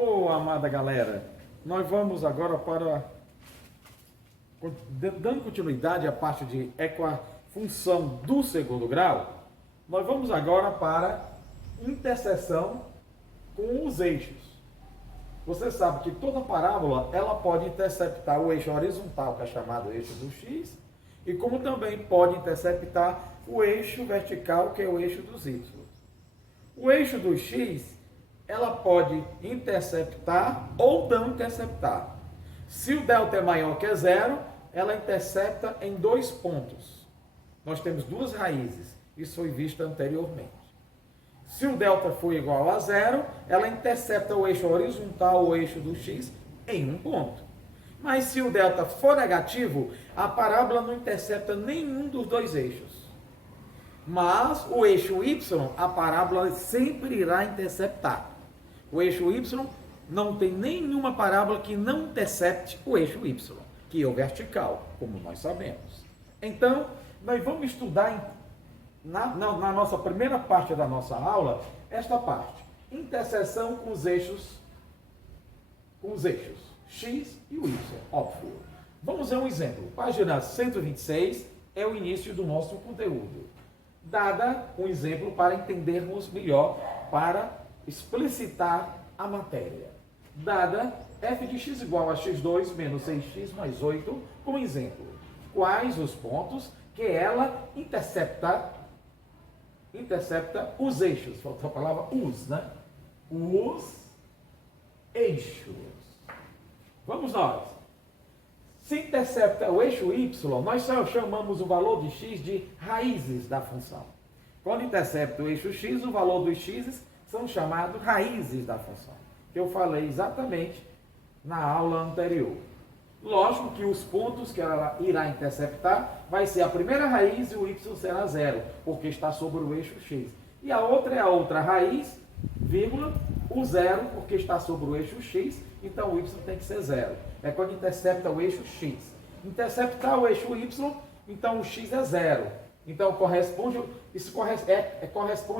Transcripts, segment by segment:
Ô, amada galera, nós vamos agora dando continuidade à parte de função do segundo grau, nós vamos agora para interseção com os eixos. Você sabe que toda parábola, ela pode interceptar o eixo horizontal, que é chamado eixo do x, e como também pode interceptar o eixo vertical, que é o eixo dos y. O eixo do x, ela pode interceptar ou não interceptar. Se o delta é maior que zero, ela intercepta em 2 pontos. Nós temos 2 raízes, isso foi visto anteriormente. Se o delta for igual a zero, ela intercepta o eixo horizontal, o eixo do x, em 1 ponto. Mas se o delta for negativo, a parábola não intercepta nenhum dos 2 eixos. Mas o eixo y, a parábola sempre irá interceptar. O eixo y não tem nenhuma parábola que não intercepte o eixo y, que é o vertical, como nós sabemos. Então, nós vamos estudar na nossa primeira parte da nossa aula, esta parte, interseção com os eixos x e o y, óbvio. Vamos ver um exemplo. Página 126 é o início do nosso conteúdo. Dada um exemplo para entendermos melhor, para explicitar a matéria. Dada f de x igual a x2 menos 6x mais 8, como exemplo. Quais os pontos que ela intercepta os eixos? Faltou a palavra os, né? Os eixos. Vamos nós. Se intercepta o eixo y, nós só chamamos o valor de x de raízes da função. Quando intercepta o eixo x, o valor dos x são chamados raízes da função, que eu falei exatamente na aula anterior. Lógico que os pontos que ela irá interceptar vai ser a primeira raiz e o y será zero, porque está sobre o eixo x. E a outra é a outra raiz, vírgula, o zero, porque está sobre o eixo x, então o y tem que ser zero. É quando intercepta o eixo x. Interceptar o eixo y, então o x é zero. Então corresponde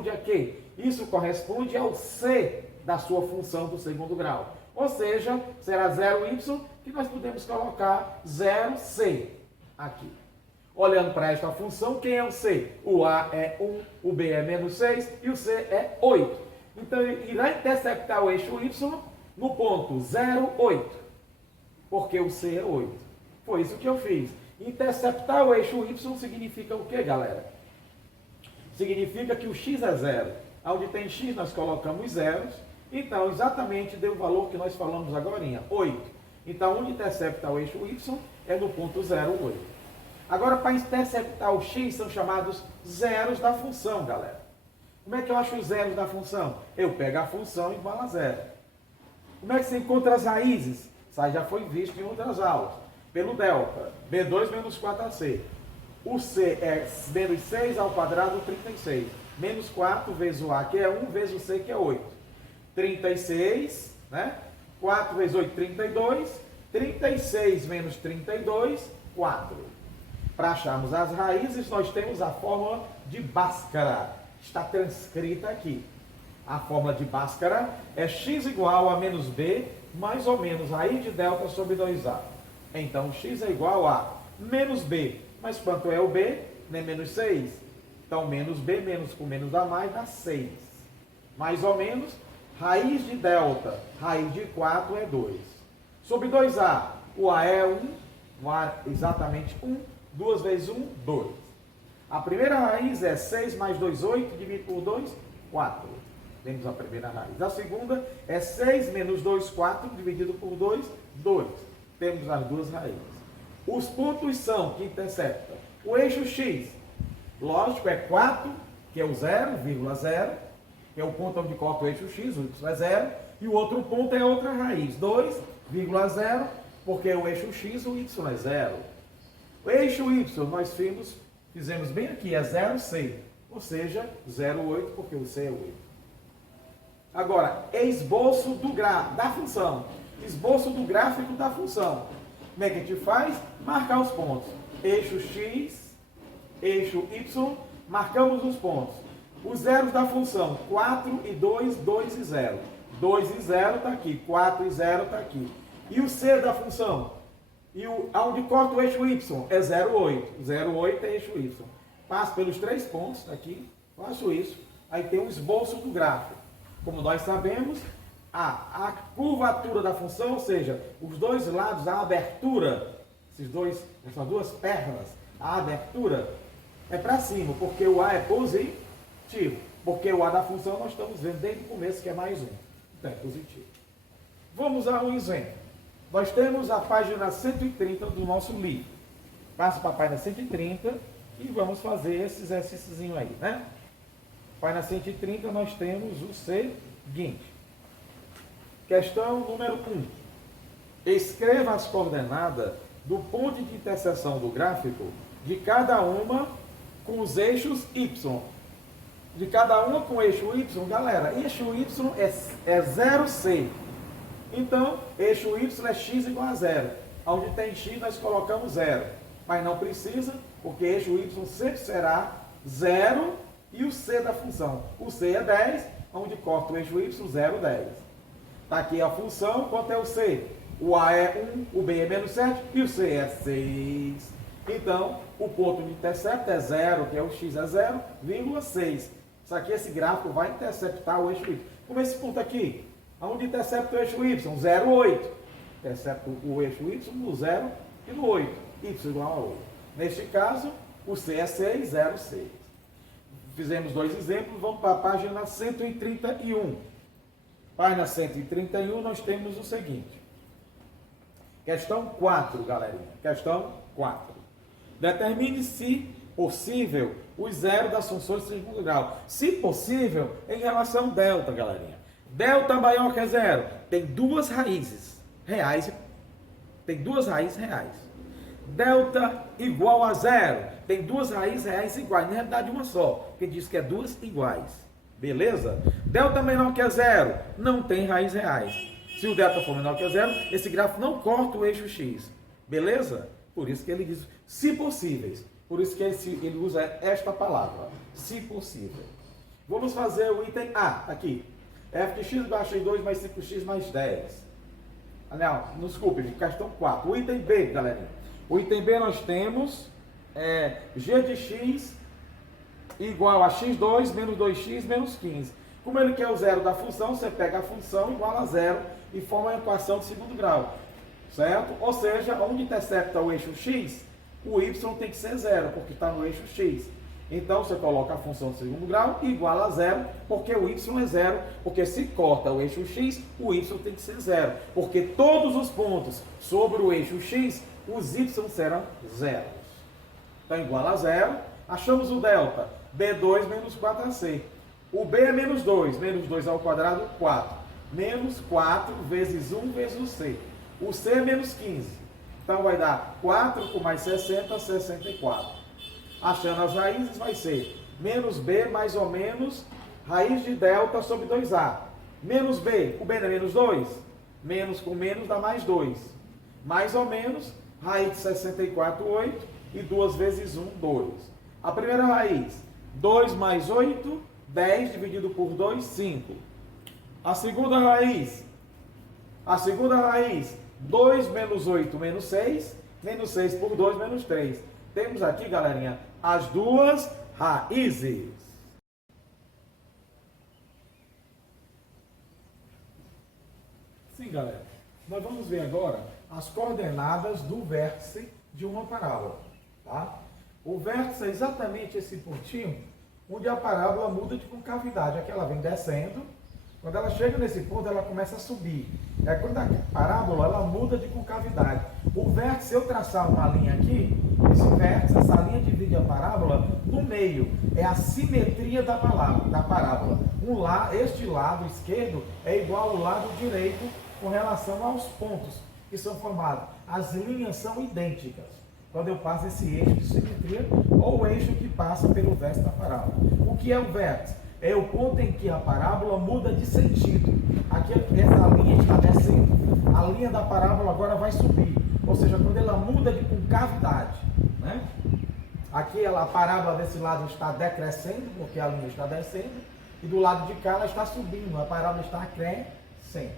a quê? Isso corresponde ao c da sua função do segundo grau. Ou seja, será 0y, que nós podemos colocar 0c aqui. Olhando para esta função, quem é o c? O a é 1, o b é menos 6 e o c é 8. Então, ele irá interceptar o eixo y no ponto 0, 8, porque o c é 8. Foi isso que eu fiz. Interceptar o eixo y significa o que, galera? Significa que o x é zero. Onde tem x, nós colocamos zeros. Então, exatamente deu o valor que nós falamos agora, 8. Então, onde intercepta o eixo y é no ponto 0, 8. Agora, para interceptar o x, são chamados zeros da função, galera. Como é que eu acho os zeros da função? Eu pego a função igual a zero. Como é que você encontra as raízes? Isso aí já foi visto em outras aulas. Pelo delta, b2 menos 4ac. O c é menos 6 ao quadrado, 36. Menos 4 vezes o a, que é 1, vezes o c, que é 8. 36, né? 4 vezes 8, 32. 36 menos 32, 4. Para acharmos as raízes, nós temos a fórmula de Bhaskara. Está transcrita aqui. A fórmula de Bhaskara é x igual a menos b, mais ou menos raiz de delta sobre 2a. Então, x é igual a menos b. Mas quanto é o b? Não é menos 6? Então, menos b, menos com menos a mais, dá 6. Mais ou menos, raiz de delta, raiz de 4 é 2. Sobre 2a, o a é 1, o a é exatamente 1. 2 vezes 1, 2. A primeira raiz é 6 mais 2, 8, dividido por 2, 4. Temos a primeira raiz. A segunda é 6 menos 2, 4, dividido por 2, 2. Temos as duas raízes. Os pontos são que interceptam o eixo x. Lógico, é 4, que é o 0, 0, que é o ponto onde coloca o eixo x, o y é 0. E o outro ponto é a outra raiz, 2,0, porque o eixo x, o y é 0. O eixo y, nós fizemos bem aqui, é 0c, ou seja, 0,8, porque o c é 8. Agora, esboço da função. Esboço do gráfico da função. Como é que a gente faz? Marcar os pontos. Eixo x, eixo y, marcamos os pontos. Os zeros da função, 4 e 2, 2 e 0. 2 e 0 está aqui, 4 e 0 está aqui. E o C da função? E onde corta o eixo Y? É 0,8. 0,8 é eixo Y. Passo pelos 3 pontos, tá aqui, faço isso. Aí tem um esboço do gráfico. Como nós sabemos, a curvatura da função, ou seja, os dois lados, a abertura, essas duas pernas, a abertura é para cima, porque o A é positivo. Porque o A da função nós estamos vendo desde o começo que é mais 1. Então é positivo. Vamos a um exemplo. Nós temos a página 130 do nosso livro. Passo para a página 130 e vamos fazer esse exercíciozinho aí, né? Página 130 nós temos o seguinte. Questão número 1. Escreva as coordenadas do ponto de interseção do gráfico de cada uma com os eixos Y. De cada uma com o eixo Y, galera, eixo Y é 0C. Então, eixo Y é x igual a 0. Onde tem x, nós colocamos 0. Mas não precisa, porque eixo Y sempre será 0 e o C da função. O C é 10, onde corta o eixo Y, 0, 10. Está aqui a função, quanto é o C? O A é 1, o B é menos 7 e o C é 6. Então, o ponto de intercepto é 0, que é o x é 0,6. Isso aqui, esse gráfico vai interceptar o eixo Y. Como esse ponto aqui? Onde intercepta o eixo Y? 0,8. Intercepta o eixo Y no 0 e no 8. Y igual a 8. Neste caso, o C é 6, 0, 6. Fizemos dois exemplos, vamos para a página 131. Página 131, nós temos o seguinte. Questão 4, galerinha. Questão 4. Determine se possível os zeros das funções de segundo grau. Se possível, em relação a delta, galerinha. Delta maior que zero. Tem duas raízes reais. Tem duas raízes reais. Delta igual a zero. Tem duas raízes reais iguais. Na realidade, uma só. Que diz que é duas iguais. Beleza? Delta menor que zero. Não tem raízes reais. Se o delta for menor que zero, esse gráfico não corta o eixo X. Beleza? Por isso que ele diz, se possíveis. Por isso que ele usa esta palavra, se possível. Vamos fazer o item A, aqui. f de x igual a x2 mais 5x mais 10. Não, desculpe, questão 4. O item B, galerinha. O item B nós temos g de x igual a x2 menos 2x menos 15. Como ele quer o zero da função, você pega a função igual a zero e forma uma equação de segundo grau. Certo? Ou seja, onde intercepta o eixo x, o y tem que ser zero, porque está no eixo x. Então, você coloca a função de segundo grau igual a zero, porque o y é zero, porque se corta o eixo x, o y tem que ser zero. Porque todos os pontos sobre o eixo x, os y serão zeros. Então, igual a zero. Achamos o delta, b2 menos 4ac. O b é menos 2 ao quadrado, 4. Menos 4 vezes 1 vezes o c. O c é menos 15. Então, vai dar 4 com mais 60, 64. Achando as raízes, vai ser menos b mais ou menos raiz de delta sobre 2a. Menos b, o b não é menos 2? Menos com menos dá mais 2. Mais ou menos, raiz de 64, 8. E 2 vezes 1, 2. A primeira raiz, 2 mais 8, 10 dividido por 2, 5. A segunda raiz, 2 menos 8 menos 6. Menos 6 por 2 menos 3. Temos aqui, galerinha, as duas raízes. Sim, galera. Nós vamos ver agora as coordenadas do vértice de uma parábola. Tá? O vértice é exatamente esse pontinho onde a parábola muda de concavidade. Aqui ela vem descendo. Quando ela chega nesse ponto, ela começa a subir. É quando a parábola ela muda de concavidade. O vértice, se eu traçar uma linha aqui, esse vértice, essa linha divide a parábola no meio. É a simetria da parábola. Este lado esquerdo é igual ao lado direito com relação aos pontos que são formados. As linhas são idênticas. Quando eu passo esse eixo de simetria ou o eixo que passa pelo vértice da parábola. O que é o vértice? É o ponto em que a parábola muda de sentido. Aqui essa linha está descendo. A linha da parábola agora vai subir. Ou seja, quando ela muda de concavidade. Né? Aqui a parábola desse lado está decrescendo, porque a linha está descendo. E do lado de cá ela está subindo. A parábola está 100.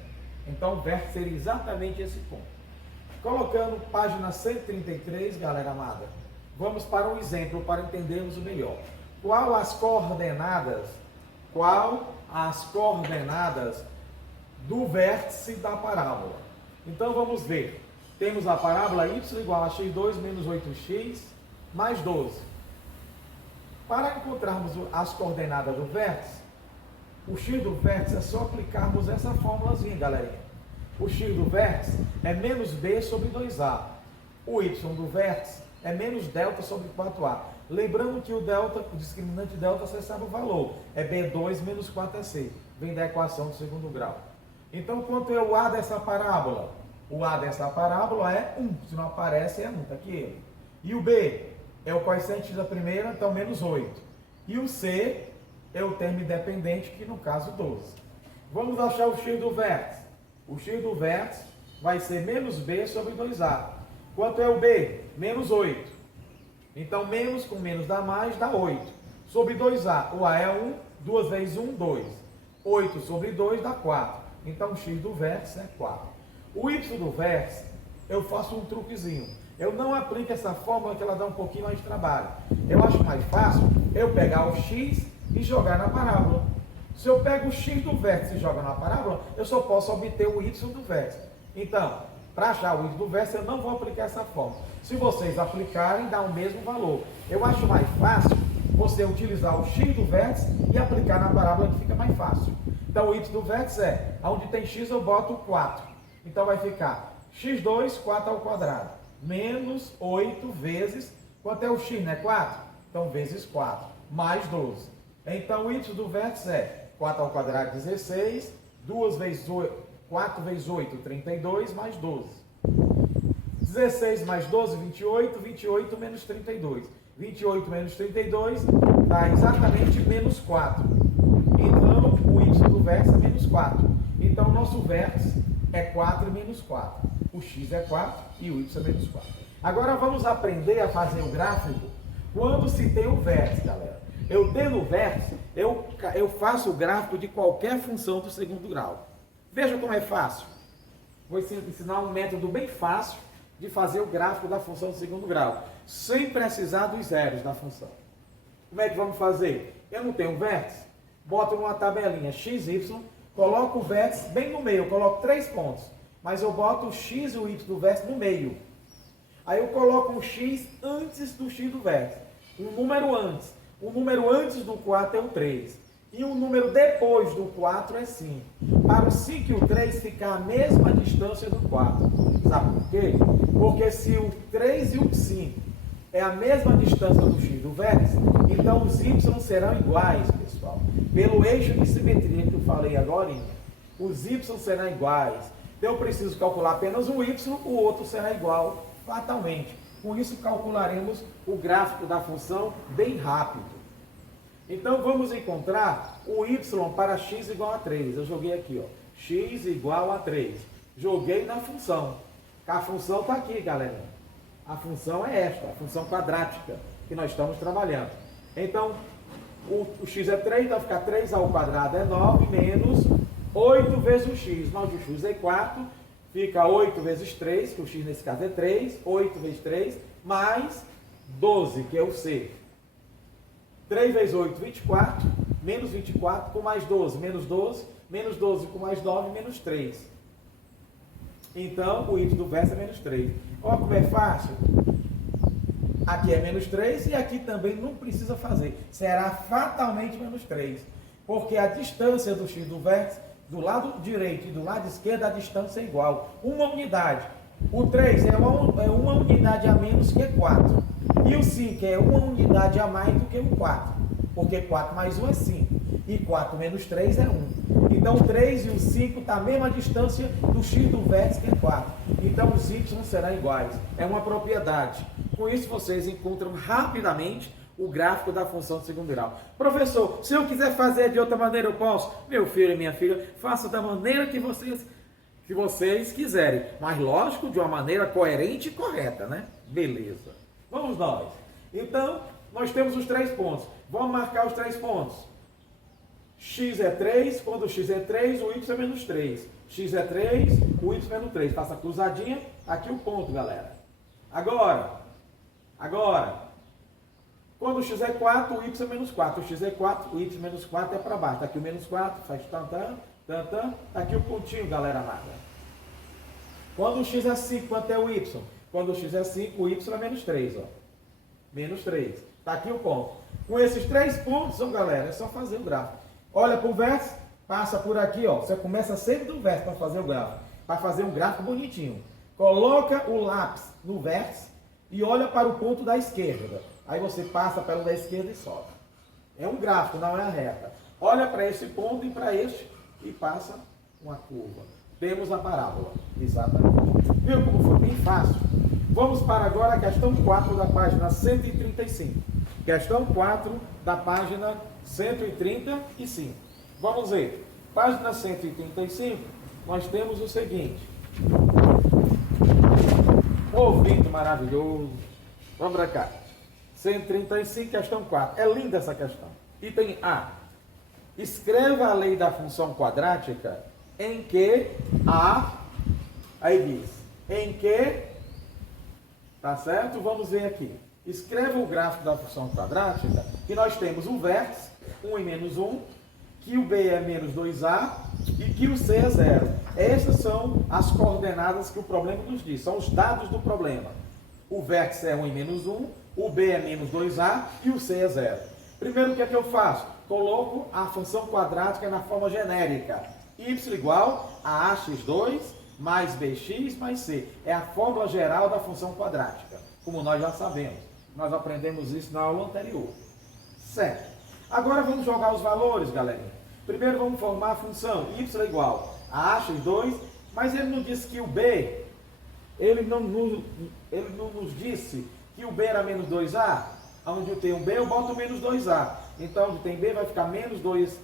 Então o vértice seria exatamente esse ponto. Colocando página 133, galera amada, vamos para um exemplo para entendermos o melhor. Qual as coordenadas do vértice da parábola? Então vamos ver. Temos a parábola y igual a x2 menos 8x mais 12. Para encontrarmos as coordenadas do vértice, o x do vértice é só aplicarmos essa fórmulazinha, galerinha. O x do vértice é menos b sobre 2a. O y do vértice é menos delta sobre 4a. Lembrando que o discriminante delta, você sabe o valor. É b2 menos 4ac. Vem da equação do segundo grau. Então, quanto é o a dessa parábola? O a dessa parábola é 1. Se não aparece, é 1. Está aqui ele. E o b é o coeficiente da primeira, então menos 8. E o c é o termo independente, que no caso 12. Vamos achar o x do vértice. O x do vértice vai ser menos b sobre 2a. Quanto é o b? Menos 8. Então, menos com menos dá mais, dá 8. Sobre 2a, o a é 1, 2 vezes 1, 2. 8 sobre 2 dá 4. Então, o x do vértice é 4. O y do vértice, eu faço um truquezinho. Eu não aplico essa fórmula que ela dá um pouquinho mais de trabalho. Eu acho mais fácil eu pegar o x e jogar na parábola. Se eu pego o x do vértice e jogo na parábola, eu só posso obter o y do vértice. Então, para achar o y do vértice, eu não vou aplicar essa fórmula. Se vocês aplicarem, dá o mesmo valor. Eu acho mais fácil você utilizar o x do vértice e aplicar na parábola, que fica mais fácil. Então, o y do vértice é, onde tem x eu boto 4. Então, vai ficar x2, 4 ao quadrado, menos 8 vezes, quanto é o x, né? 4? Então, vezes 4, mais 12. Então, o y do vértice é 4 ao quadrado, 16, 4 vezes 8, 32, mais 12. 16 mais 12, 28, 28 menos 32. 28 menos 32 dá exatamente menos 4. Então, o y do vértice é menos 4. Então, o nosso vértice é 4 e menos 4. O x é 4 e o y é menos 4. Agora, vamos aprender a fazer o gráfico quando se tem o vértice, galera. Eu tendo o vértice, eu faço o gráfico de qualquer função do segundo grau. Veja como é fácil. Vou ensinar um método bem fácil de fazer o gráfico da função do segundo grau, sem precisar dos zeros da função. Como é que vamos fazer? Eu não tenho vértice, boto numa tabelinha x, y, coloco o vértice bem no meio, eu coloco 3 pontos, mas eu boto o x e o y do vértice no meio. Aí eu coloco um x antes do x do vértice, um número antes. O número antes do 4 é o 3. E o número depois do 4 é 5. Para o 5 e o 3 ficar a mesma distância do 4. Sabe por quê? Porque se o 3 e o 5 é a mesma distância do x do vértice, então os y serão iguais, pessoal. Pelo eixo de simetria que eu falei agora, os y serão iguais. Então eu preciso calcular apenas um y, o outro será igual fatalmente. Com isso calcularemos o gráfico da função bem rápido. Então, vamos encontrar o y para x igual a 3. Eu joguei aqui, ó, x igual a 3. Joguei na função. A função está aqui, galera. A função é esta, a função quadrática que nós estamos trabalhando. Então, o x é 3, vai ficar 3 ao quadrado é 9, menos 8 vezes o x. 9 vezes o x é 4, fica 8 vezes 3, que o x nesse caso é 3, 8 vezes 3, mais 12, que é o c. 3 vezes 8, 24, menos 24 com mais 12, menos 12 com mais 9, menos 3. Então, o y do vértice é menos 3. Olha como é fácil. Aqui é menos 3 e aqui também não precisa fazer. Será fatalmente menos 3. Porque a distância do x do vértice, do lado direito e do lado esquerdo, a distância é igual. Uma unidade. O 3 é uma unidade a menos que 4. E o 5 é uma unidade a mais do que o 4. Porque 4 mais 1 é 5. E 4 menos 3 é 1. Então, o 3 e o 5 estão à mesma distância do x do vértice, que é 4. Então, os y serão iguais. É uma propriedade. Com isso, vocês encontram rapidamente o gráfico da função de segundo grau. Professor, se eu quiser fazer de outra maneira, eu posso? Meu filho e minha filha, faça da maneira que vocês quiserem. Mas, lógico, de uma maneira coerente e correta, né? Beleza. Vamos nós. Então, nós temos os 3 pontos. Vamos marcar os 3 pontos. X é 3, quando o x é 3, o y é menos 3. x é 3, o y é no 3. Faça a cruzadinha, aqui o ponto, galera. Agora, quando o x é 4, o y é menos 4. O x é 4, o y menos 4 é para baixo. Está aqui o menos 4, faz tantã. Está aqui o pontinho, galera amada. Quando o x é 5, quanto é o y? Quando o x é 5, o y é menos 3, ó. Menos 3. Está aqui o ponto. Com esses 3 pontos, ó, galera, é só fazer o gráfico. Olha para o vértice, passa por aqui, ó. Você começa sempre do vértice para fazer o gráfico. Para fazer um gráfico bonitinho. Coloca o lápis no vértice e olha para o ponto da esquerda. Aí você passa pelo da esquerda e sobe. É um gráfico, não é a reta. Olha para esse ponto e para este e passa uma curva. Temos a parábola. Exatamente. Viu como foi bem fácil? Vamos para agora a questão 4 da página 135. Questão 4 da página 135. Vamos ver. Página 135, nós temos o seguinte. Vídeo maravilhoso. Vamos para cá. 135, questão 4. É linda essa questão. Item A. Escreva a lei da função quadrática em que aí diz, em que, tá certo? Vamos ver aqui. Escreva o gráfico da função quadrática, que nós temos um vértice, 1 e menos 1, que o B é menos 2A e que o C é 0. Essas são as coordenadas que o problema nos diz, são os dados do problema. O vértice é 1 e menos 1, o B é menos 2A e o C é 0. Primeiro, o que é que eu faço? Coloco a função quadrática na forma genérica. Y igual a ax2 mais bx mais c. É a fórmula geral da função quadrática, como nós já sabemos. Nós aprendemos isso na aula anterior. Certo. Agora vamos jogar os valores, galerinha. Primeiro vamos formar a função y igual a ax2, mas ele não disse que o b, ele não nos disse que o b era menos 2a. Onde eu tenho um b, eu boto menos 2a. Então, onde tem b, vai ficar menos 2ax.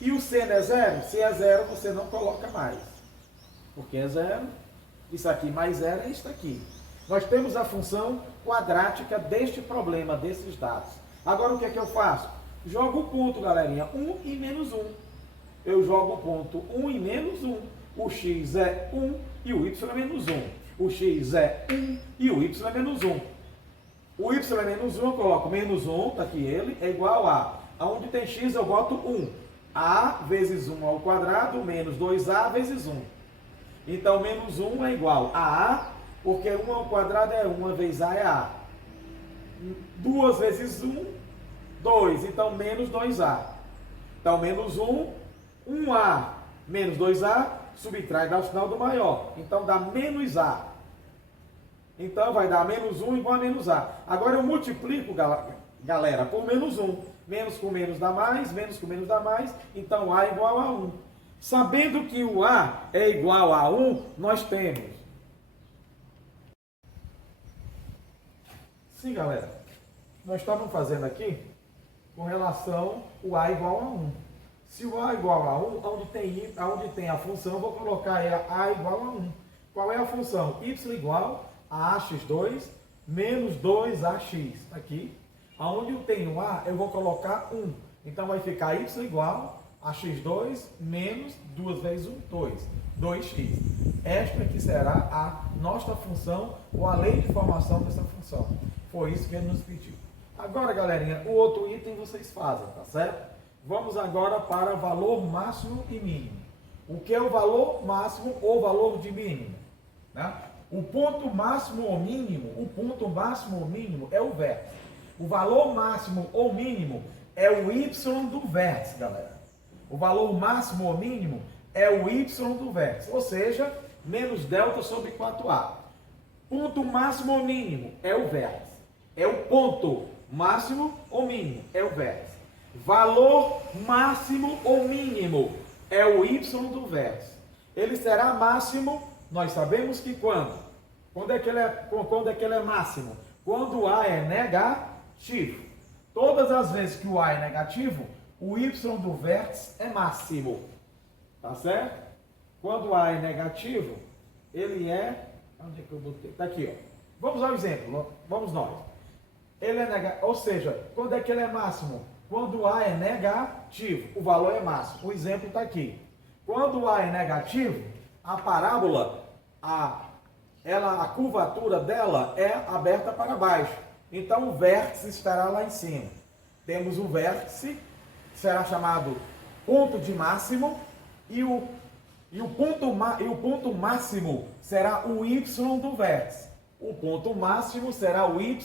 E o c não é 0? Se é 0, você não coloca mais. Porque é 0. Isso aqui mais 0 é isso aqui. Nós temos a função quadrática deste problema, desses dados. Agora, o que é que eu faço? Jogo o ponto, galerinha. 1 e menos 1. Eu jogo o ponto 1 e menos 1. O x é 1 e o y é menos 1. O x é 1 e o y é menos 1. O y é menos 1, eu coloco menos 1, está aqui ele, é igual a. Onde tem x, eu boto 1. A vezes 1 ao quadrado, menos 2A vezes 1. Então, menos 1 é igual a porque 1 ao quadrado é 1 vezes A é A. 2 vezes 1, 2. Então, menos 2A. Então, menos 1, 1A menos 2A, subtrai, dá o sinal do maior. Então, dá menos A. Então, vai dar menos 1 igual a menos A. Agora, eu multiplico, galera, por menos 1. Menos com menos dá mais, menos com menos dá mais. Então, A é igual a 1. Sabendo que o A é igual a 1, nós temos. Sim, galera. Nós estávamos fazendo aqui com relação o A igual a 1. Se o A igual a 1, onde tem a função, eu vou colocar A igual a 1. Qual é a função? Y igual a ax2 menos 2ax. Aqui. Onde eu tenho A, eu vou colocar 1. Então, vai ficar y igual a x2 menos 2 vezes 1, 2. 2x. Esta aqui será a nossa função, ou a lei de formação dessa função. Foi isso que ele nos pediu. Agora, galerinha, o outro item vocês fazem, tá certo? Vamos agora para valor máximo e mínimo. O que é o valor máximo ou valor de mínimo? Né? O ponto máximo ou mínimo é o vértice. O valor máximo ou mínimo é o y do vértice, galera. O valor máximo ou mínimo é o y do vértice, ou seja, menos delta sobre 4a. Ponto máximo ou mínimo é o vértice. É o ponto máximo ou mínimo, é o vértice. Valor máximo ou mínimo é o y do vértice. Ele será máximo, nós sabemos que quando? Quando é que ele é máximo? Quando A é negativo. Todas as vezes que o A é negativo, o y do vértice é máximo. Tá certo? Quando A é negativo, ele é... Onde é que eu botei? Está aqui, ó. Vamos ao exemplo. Vamos nós. Ele é negativo. Ou seja, quando é que ele é máximo? Quando A é negativo. O valor é máximo. O exemplo está aqui. Quando A é negativo, a parábola, a curvatura dela é aberta para baixo. Então o vértice estará lá em cima. Temos o vértice, será chamado ponto de máximo, e o ponto máximo será o y do vértice. O ponto máximo será o y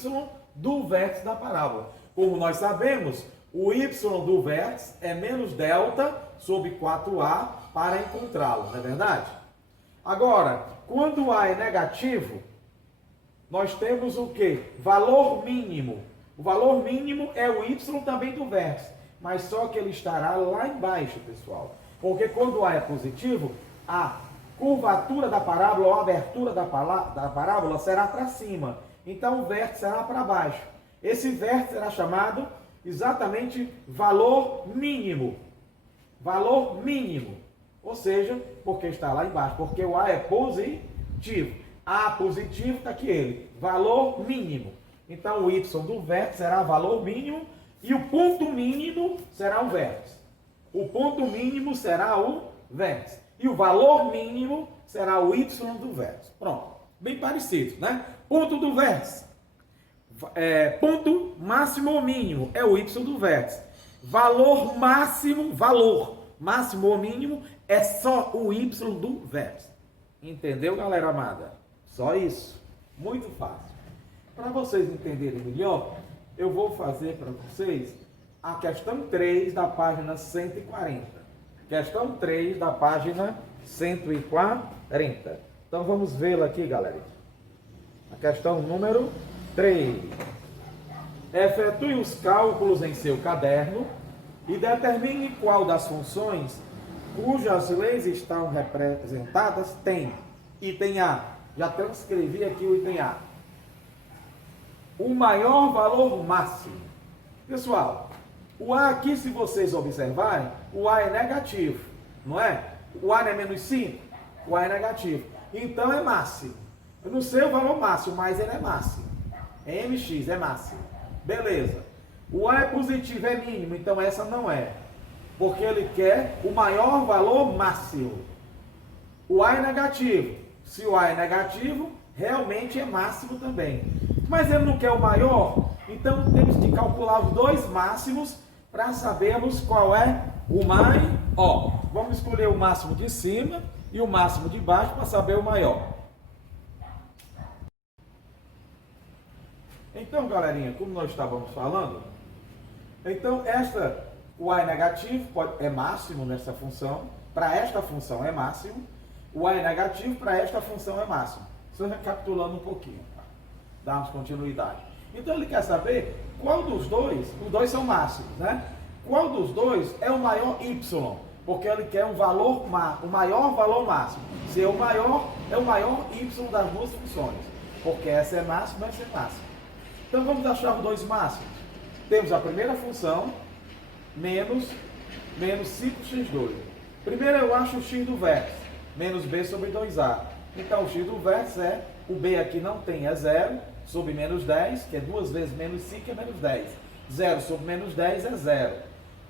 do vértice da parábola. Como nós sabemos, o y do vértice é menos delta sobre 4a para encontrá-lo, não é verdade? Agora, quando A é negativo, nós temos o quê? Valor mínimo. O valor mínimo é o y também do vértice, mas só que ele estará lá embaixo, pessoal. Porque quando A é positivo, a curvatura da parábola ou a abertura da parábola será para cima. Então o vértice será para baixo. Esse vértice será chamado exatamente valor mínimo. Valor mínimo. Ou seja, porque está lá embaixo. Porque o A é positivo. A positivo está aqui ele. Valor mínimo. Então o y do vértice será valor mínimo e o ponto mínimo será o vértice. O ponto mínimo será o vértice. E o valor mínimo será o y do vértice. Pronto. Bem parecido, né? Ponto do vértice. Ponto máximo ou mínimo é o y do vértice. Valor máximo ou mínimo é só o y do vértice. Entendeu, galera amada? Só isso. Muito fácil. Para vocês entenderem melhor, eu vou fazer para vocês a questão 3 da página 140. Questão 3 da página 140. Então vamos vê-la aqui, galera. A questão número 3. Efetue os cálculos em seu caderno e determine qual das funções cujas leis estão representadas tem. Item A. Já transcrevi aqui o item A. O maior valor máximo. Pessoal, o A aqui, se vocês observarem, o A é negativo, não é? O A não é menos 5? O A é negativo. Então é máximo. Eu não sei o valor máximo, mas ele é máximo. É MX, é máximo. Beleza. O A é positivo, é mínimo, então essa não é. Porque ele quer o maior valor máximo. O A é negativo. Se o A é negativo, realmente é máximo também. Mas ele não quer o maior, então temos que calcular os dois máximos para sabermos qual é o maior. Vamos escolher o máximo de cima e o máximo de baixo para saber o maior. Então, galerinha, como nós estávamos falando, então o A é negativo, é máximo nessa função, para esta função é máximo, o A é negativo, para esta função é máximo. Só recapitulando um pouquinho, tá? Darmos continuidade. Então ele quer saber qual dos dois, os dois são máximos, né? Qual dos dois é o maior y? Porque ele quer o maior valor máximo. Se é o maior y das duas funções. Porque essa é máxima, essa é máxima. Então vamos achar os dois máximos. Temos a primeira função, menos 5x2. Primeiro eu acho o x do vértice, menos b sobre 2a. Então o x do vértice o b aqui não tem, é 0, sobre menos 10, que é 2 vezes menos 5 é menos 10. 0 sobre menos 10 é 0.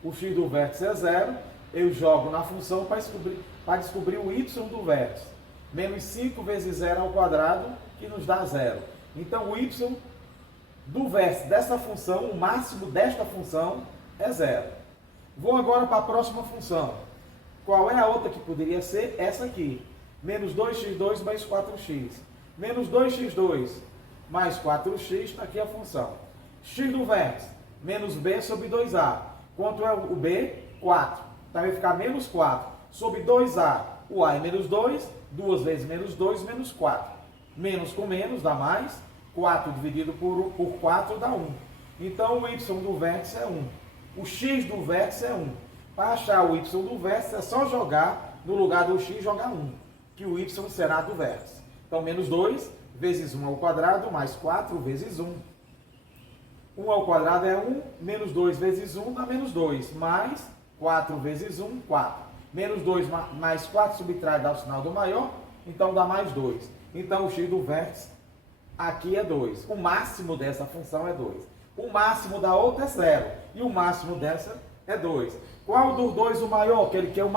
O x do vértice é 0, eu jogo na função para descobrir o y do vértice. Menos 5 vezes 0 ao quadrado, que nos dá 0. Então o y do vértice dessa função, o máximo desta função, é 0. Vou agora para a próxima função. Qual é a outra que poderia ser? Essa aqui. Menos 2x2 mais 4x. Menos 2x2 mais 4x, está aqui a função. X do vértice, menos b sobre 2a. Quanto é o b? 4. Então vai ficar menos 4 sobre 2a. O a é menos 2, 2 vezes menos 2, menos 4. Menos com menos dá mais. 4 dividido por 4 dá 1. Então o y do vértice é 1. O x do vértice é 1. Para achar o y do vértice é só jogar, no lugar do x, jogar 1. Que o y será do vértice. Então menos 2 vezes 1 ao quadrado, mais 4 vezes 1. 1 ao quadrado é 1, menos 2 vezes 1 dá menos 2. Mais 4 vezes 1, 4. Menos 2 mais 4 subtrai, dá o sinal do maior, então dá mais 2. Então o x do vértice aqui é 2. O máximo dessa função é 2. O máximo da outra é 0. E o máximo dessa é 2. Qual dos dois o maior? Que ele quer o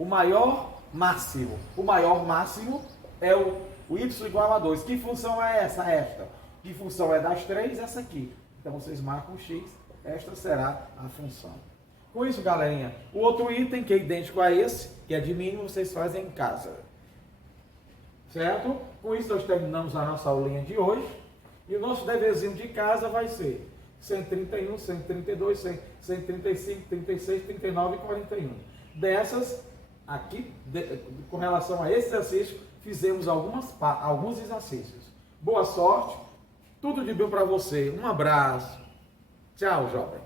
o maior máximo. O maior máximo é o y igual a 2. Que função é essa? Esta. Que função é das 3? Essa aqui. Então vocês marcam x, esta será a função. Com isso, galerinha, o outro item que é idêntico a esse, que é de mínimo, vocês fazem em casa. Certo? Com isso nós terminamos a nossa aulinha de hoje. E o nosso deverzinho de casa vai ser 131, 132, 135, 36, 39 e 41. Dessas, aqui, com relação a esse exercício, fizemos alguns exercícios. Boa sorte, tudo de bom para você. Um abraço. Tchau, jovem.